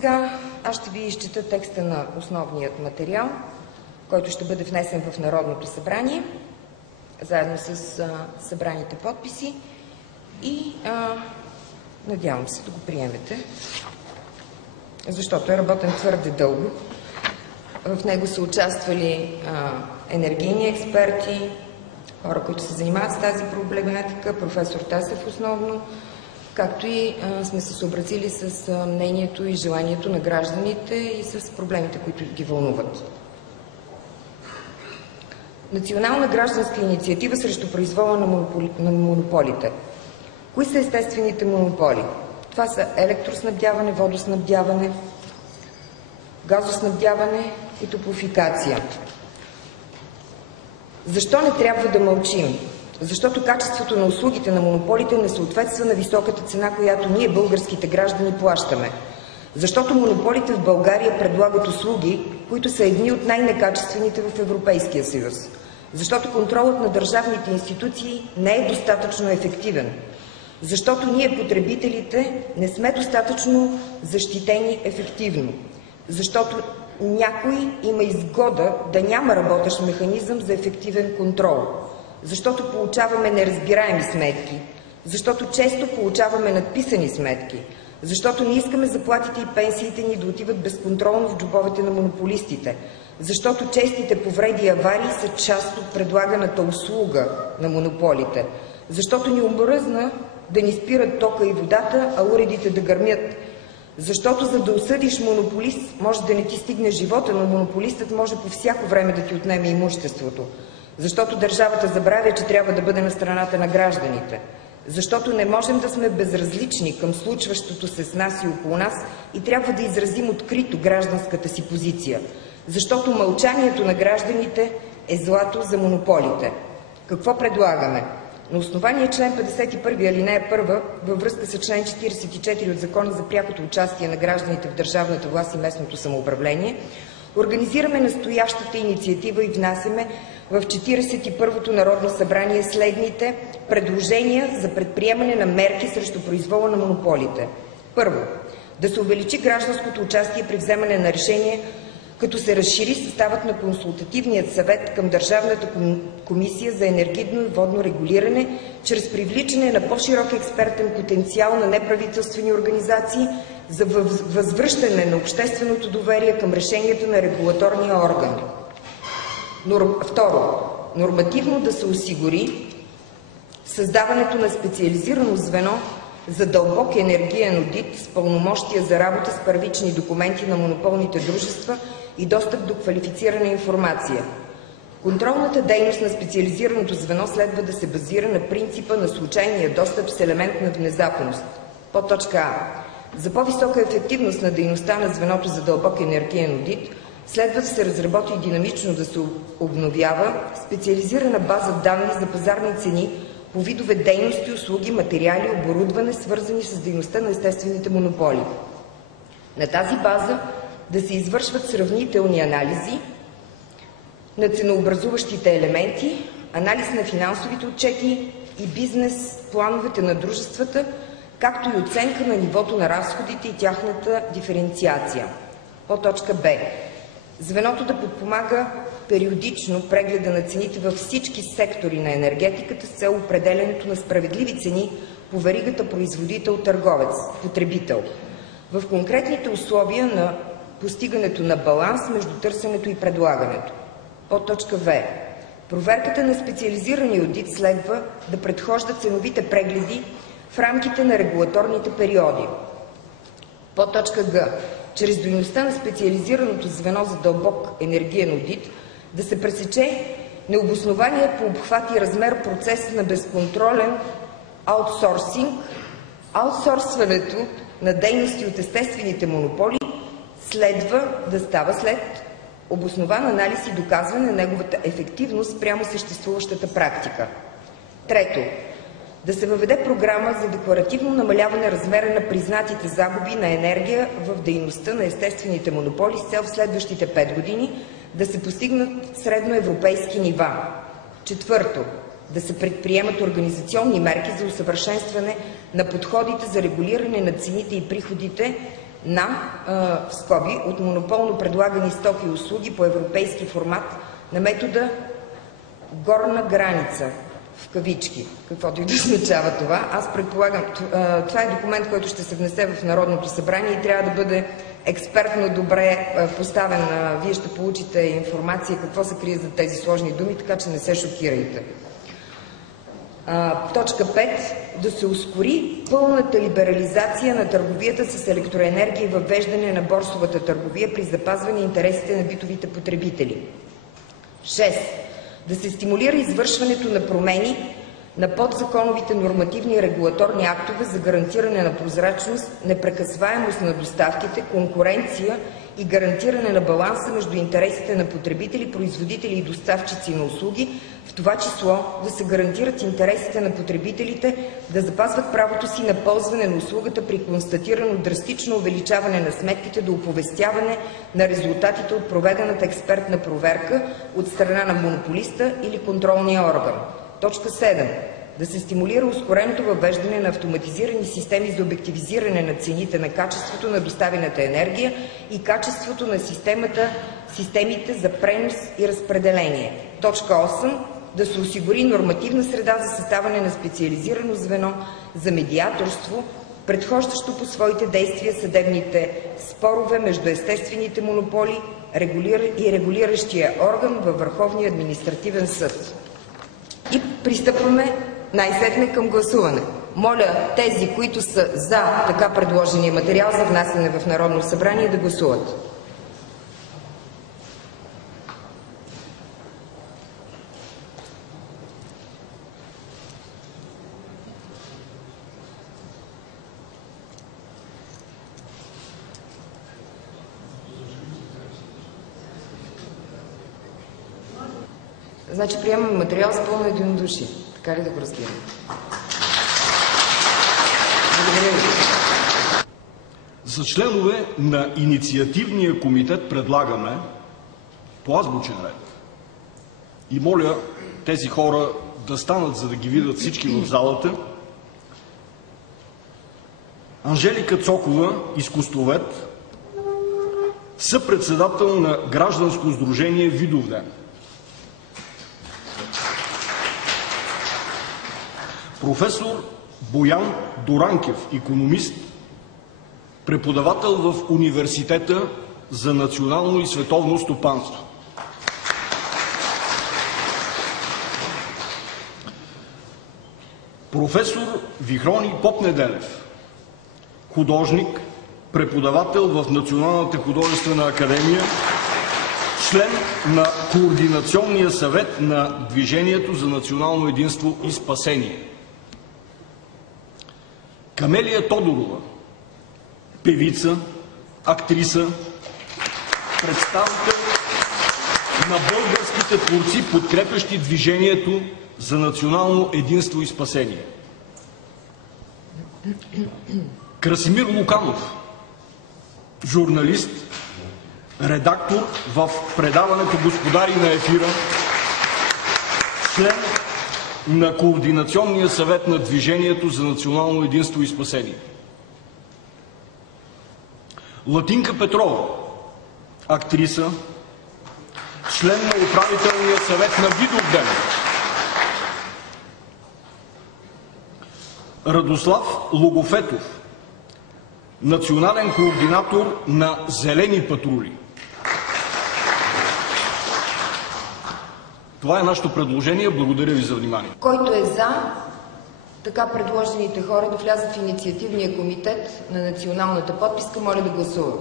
Сега аз ще ви изчета текста на основният материал, който ще бъде внесен в Народното събрание, заедно с събраните подписи и надявам се да го приемете, защото е работен твърде дълго. В него са участвали енергийни експерти, хора, които се занимават с тази проблематика, професор Тасев основно, както и сме се съобразили с мнението и желанието на гражданите и с проблемите, които ги вълнуват. Национална гражданска инициатива срещу произвола на монополите. Кои са естествените монополи? Това са електроснабдяване, водоснабдяване, газоснабдяване и топлофикация. Защо не трябва да мълчим? Защото качеството на услугите на монополите не съответства на високата цена, която ние, българските граждани, плащаме. Защото монополите в България предлагат услуги, които са едни от най-некачествените в Европейския съюз. Защото контролът на държавните институции не е достатъчно ефективен. Защото ние, потребителите, не сме достатъчно защитени ефективно. Защото някой има изгода да няма работещ механизъм за ефективен контрол. Защото получаваме неразбираеми сметки. Защото често получаваме надписани сметки. Защото не искаме заплатите и пенсиите ни да отиват безконтролно в джобовете на монополистите. Защото честите повреди и аварии са част от предлаганата услуга на монополите. Защото ни омръзна да ни спират тока и водата, а уредите да гърмят. Защото за да осъдиш монополист, може да не ти стигне живота, но монополистът може по всяко време да ти отнеме имуществото. Защото държавата забравя, че трябва да бъде на страната на гражданите. Защото не можем да сме безразлични към случващото се с нас и около нас и трябва да изразим открито гражданската си позиция. Защото мълчанието на гражданите е злато за монополите. Какво предлагаме? На основание член 51, алинея 1, във връзка с член 44 от Закона за прякото участие на гражданите в държавната власт и местното самоуправление, организираме настоящата инициатива и внасяме в 41-то Народно събрание следните предложения за предприемане на мерки срещу произвола на монополите. Първо, да се увеличи гражданското участие при вземане на решение, като се разшири съставът на Консултативният съвет към Държавната комисия за енергийно и водно регулиране, чрез привличане на по-широк експертен потенциал на неправителствени организации за възвръщане на общественото доверие към решенията на регулаторния орган. Второ, нормативно да се осигури създаването на специализирано звено за дълбок енергиен одит с пълномощия за работа с първични документи на монополните дружества и достъп до квалифицирана информация. Контролната дейност на специализираното звено следва да се базира на принципа на случайния достъп с елемент на внезапност. Подточка А. За по-висока ефективност на дейността на звеното за дълбок енергиен одит следва да се разработи и динамично да се обновява специализирана база данни за пазарни цени по видове дейности, услуги, материали, оборудване, свързани с дейността на естествените монополи. На тази база да се извършват сравнителни анализи на ценообразуващите елементи, анализ на финансовите отчети и бизнес плановете на дружествата, както и оценка на нивото на разходите и тяхната диференциация. Подточка Б. Звеното да подпомага периодично прегледа на цените във всички сектори на енергетиката с цел определянето на справедливи цени по веригата производител-търговец-потребител в конкретните условия на постигането на баланс между търсенето и предлагането. Подточка В. Проверката на специализирания одит следва да предхожда ценовите прегледи в рамките на регулаторните периоди. Подточка Г. Чрез дейността на специализираното звено за дълбок енергиен одит да се пресече необоснования по обхват и размер процес на безконтролен аутсорсинг. Аутсорсването на дейности от естествените монополи следва да става след обоснован анализ и доказване на неговата ефективност спрямо съществуващата практика. Трето, да се въведе програма за декларативно намаляване размера на признатите загуби на енергия в дейността на естествените монополи с цел в следващите 5 години да се постигнат средноевропейски нива. Четвърто, да се предприемат организационни мерки за усъвършенстване на подходите за регулиране на цените и приходите в скоби от монополно предлагани стоки и услуги по европейски формат на метода горна граница, в кавички, каквото и да означава това. Аз предполагам, това е документ, който ще се внесе в Народното събрание и трябва да бъде експертно добре поставен. Вие ще получите информация какво се крие за тези сложни думи, така че не се шокирайте. Точка 5. Да се ускори пълната либерализация на търговията с електроенергия и въвеждане на борсовата търговия при запазване интересите на битовите потребители. 6. Да се стимулира извършването на промени на подзаконовите нормативни и регулаторни актове за гарантиране на прозрачност, непрекъсваемост на доставките, конкуренция и гарантиране на баланса между интересите на потребители, производители и доставчици на услуги, в това число да се гарантират интересите на потребителите да запазват правото си на ползване на услугата при констатирано драстично увеличаване на сметките до оповестяване на резултатите от проведената експертна проверка от страна на монополиста или контролния орган. Точка 7. Да се стимулира ускореното въвеждане на автоматизирани системи за обективизиране на цените на качеството на доставената енергия и качеството на системите за пренос и разпределение. Точка 8. Да се осигури нормативна среда за създаване на специализирано звено за медиаторство, предхождащо по своите действия съдебните спорове между естествените монополи и регулиращия орган във Върховния административен съд. И пристъпваме най-сетне към гласуване. Моля тези, които са за така предложения материал за внасяне в Народно събрание, да гласуват. Значи приемаме материал с пълно единодушие. Така ли да го разбираме? Благодаря ви. За членове на инициативния комитет предлагаме по азбучен ред. И моля тези хора да станат, за да ги видят всички в залата. Анжелика Цокова, изкуствовед, съпредседател на гражданско сдружение Видовден. Професор Боян Доранкев, икономист, преподавател в Университета за национално и световно стопанство. Професор Вихрони Попнеделев, художник, преподавател в Националната художествена академия, член на Координационния съвет на Движението за национално единство и спасение. Камелия Тодорова, певица, актриса, представител на българските творци, подкрепящи Движението за национално единство и спасение. Красимир Луканов, журналист, редактор в предаването "Господари на ефира", член на Координационния съвет на Движението за национално единство и спасение. Латинка Петрова, актриса, член на управителния съвет на Видовден. Радослав Логофетов, национален координатор на Зелени патрули. Това е нашето предложение. Благодаря ви за внимание. Който е за така предложените хора да влязат в инициативния комитет на националната подписка, моля да гласува.